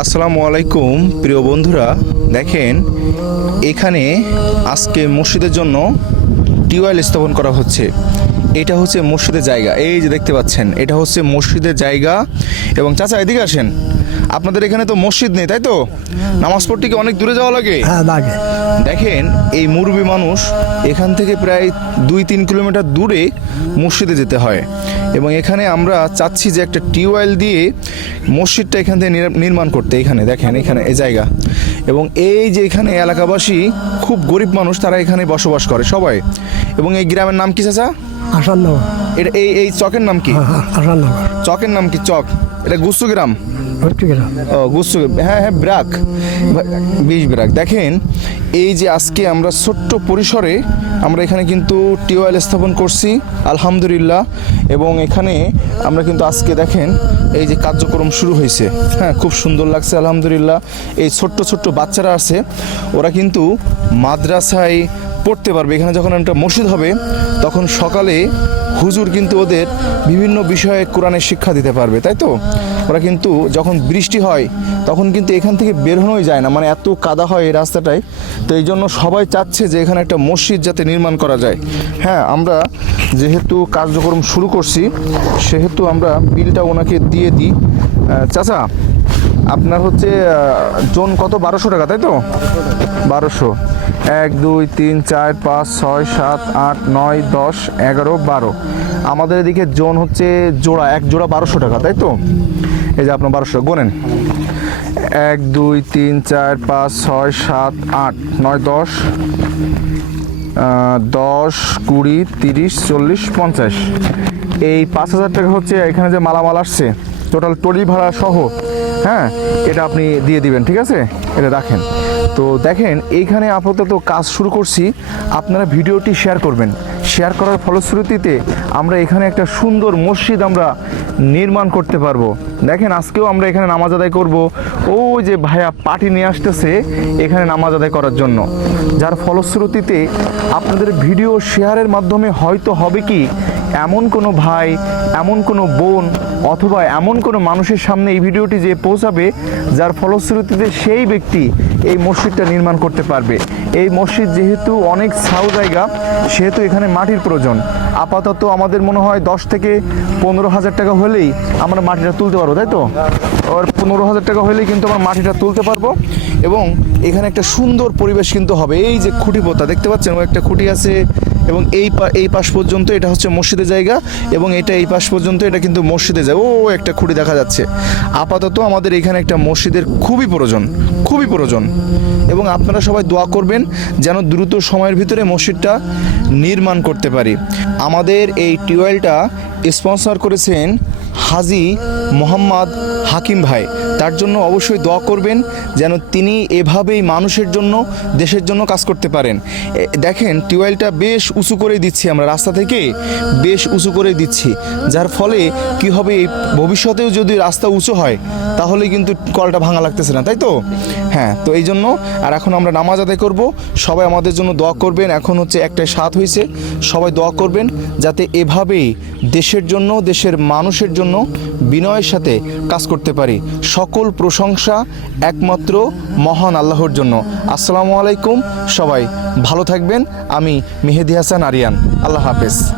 আসসালামু আলাইকুম, প্রিয় বন্ধুরা। দেখেন, এখানে আজকে মসজিদের জন্য টিউবওয়েল স্থাপন করা হচ্ছে। এটা হচ্ছে মসজিদের জায়গা। এই যে দেখতে পাচ্ছেন, এটা হচ্ছে মসজিদের জায়গা। এবং চাচা, এদিকে আসেন। আপনাদের এখানে তো মসজিদ নেই তাই তো? নামাজ পড়তে কি অনেক দূরে যাওয়া লাগে? হ্যাঁ লাগে। দেখেন এই মুরবি মানুষ এখান থেকে প্রায় দুই তিন কিলোমিটার দূরে মসজিদে যেতে হয়। এবং এখানে আমরা চাচ্ছি যে একটা টিউবওয়েল দিয়ে মসজিদটা এখান থেকে নির্মাণ করতে এখানে দেখেন এখানে এই জায়গা। এবং এই যে এখানে এলাকাবাসী খুব গরিব মানুষ তারা এখানে বসবাস করে সবাই। এবং এই গ্রামের নাম কি চাচা? আসন্ন এটা এই এই চকের নাম কি? আসন্ন চকের নাম কি? চক। এটা গুসু গ্রাম ও গুস্তু হ্যাঁ হ্যাঁ ব্রাক। বিশ ব্রাক। দেখেন এই যে আজকে আমরা ছোট্ট পরিসরে আমরা এখানে কিন্তু টিউবওয়েল স্থাপন করছি, আলহামদুলিল্লাহ। এবং এখানে আমরা কিন্তু আজকে দেখেন এই যে কার্যক্রম শুরু হয়েছে। হ্যাঁ খুব সুন্দর লাগছে, আলহামদুলিল্লাহ। এই ছোট্ট ছোট্ট বাচ্চারা আছে, ওরা কিন্তু মাদ্রাসায় পড়তে পারবে। এখানে যখন একটা মসজিদ হবে, তখন সকালে হুজুর কিন্তু ওদের বিভিন্ন বিষয়ে কোরআনের শিক্ষা দিতে পারবে, তাই তো? ওরা কিন্তু যখন বৃষ্টি হয়, তখন কিন্তু এখান থেকে বেরোনোই যায় না। মানে এত কাদা হয় এই রাস্তাটায়। তো এই জন্য সবাই চাচ্ছে যে এখানে একটা মসজিদ যাতে নির্মাণ করা যায়। হ্যাঁ আমরা যেহেতু কার্যক্রম শুরু করছি, সেহেতু আমরা বিলটা ওনাকে দিয়ে দিই। চাচা, আপনার হচ্ছে জোন কত? বারোশো টাকা, তাই তো? বারোশো। এক, দুই, তিন, চার, পাঁচ, ছয়, সাত, আট, নয়, দশ, এগারো, বারো। আমাদের এদিকে জোন হচ্ছে জোড়া, এক জোড়া বারোশো টাকা, তাই তো? এই যে আপনার বারোশো গোনেন। এক, দুই, তিন, চার, পাঁচ, ছয়, সাত, আট, নয়, দশ দশ, কুড়ি, তিরিশ, চল্লিশ, পঞ্চাশ। এই পাঁচ হাজার টাকা হচ্ছে এখানে যে মালামাল আসছে টোটাল টলি ভাড়া সহ হ্যাঁ এটা আপনি দিয়ে দিবেন, ঠিক আছে? এটা রাখেন। তো দেখেন, এইখানে আপাতত কাজ শুরু করছি। আপনারা ভিডিওটি শেয়ার করবেন। শেয়ার করার ফলশ্রুতিতে আমরা এখানে একটা সুন্দর মসজিদ আমরা নির্মাণ করতে পারব। দেখেন, আজকেও আমরা এখানে নামাজ আদায় করব। ও যে ভাইয়া পাটি নিয়ে আসতেছে এখানে নামাজ আদায় করার জন্য। যার ফলশ্রুতিতে আপনাদের ভিডিও শেয়ারের মাধ্যমে হয়তো হবে কি এমন কোনো ভাই, এমন কোনো বোন অথবা এমন কোনো মানুষের সামনে এই ভিডিওটি যে পৌঁছাবে, যার ফলশ্রুতিতে সেই ব্যক্তি এই মসজিদটা নির্মাণ করতে পারবে। এই মসজিদ যেহেতু অনেক ছাউ জায়গা, সেহেতু এখানে মাটির প্রয়োজন। আপাতত আমাদের মনে হয় দশ থেকে পনেরো হাজার টাকা হলেই আমরা মাটিটা তুলতে পারব, তাই তো? আর পনেরো হাজার টাকা হলেই কিন্তু আমরা মাটিটা তুলতে পারব। এবং এখানে একটা সুন্দর পরিবেশ কিন্তু হবে। এই যে খুঁটি পোতা, দেখতে পাচ্ছেন? ও একটা খুঁটি আছে এবং এই এই পাশ পর্যন্ত এটা হচ্ছে মসজিদের জায়গা এবং এটা এই পাশ পর্যন্ত এটা কিন্তু মসজিদে যায় ও, একটা খুঁটি দেখা যাচ্ছে। আপাতত আমাদের এখানে একটা মসজিদের খুবই প্রয়োজন খুবই প্রয়োজন। এবং আপনারা সবাই দোয়া করবেন যেন দ্রুত সময়ের ভিতরে মসজিদটা নির্মাণ করতে পারি। আমাদের এই টিওয়েলটা স্পন্সর করেছেন হাজি মোহাম্মদ হাকিম ভাই। তার জন্য অবশ্যই দোয়া করবেন যেন তিনি এভাবেই মানুষের জন্য, দেশের জন্য কাজ করতে পারেন। দেখেন, টিউবওয়েলটা বেশ উঁচু করে দিচ্ছি আমরা, রাস্তা থেকে বেশ উঁচু করে দিচ্ছি। যার ফলে কি হবে, এই ভবিষ্যতেও যদি রাস্তা উঁচু হয়, তাহলে কিন্তু কলটা ভাঙা লাগতেছে না, তাই তো? হ্যাঁ তো এই জন্য, আর এখন আমরা নামাজ আদায় করব। সবাই আমাদের জন্য দোয়া করবেন। এখন হচ্ছে একটাই সাত হয়েছে সবাই দোয়া করবেন যাতে এভাবেই দেশের জন্য, দেশের মানুষের জন্য বিনয়ের সাথে কাজ করতে পারি। সকল প্রশংসা একমাত্র মহান আল্লাহর জন্য। আসসালামু আলাইকুম, সবাই ভালো থাকবেন। আমি মেহেদি হাসান আরিয়ান। আল্লাহ হাফেজ।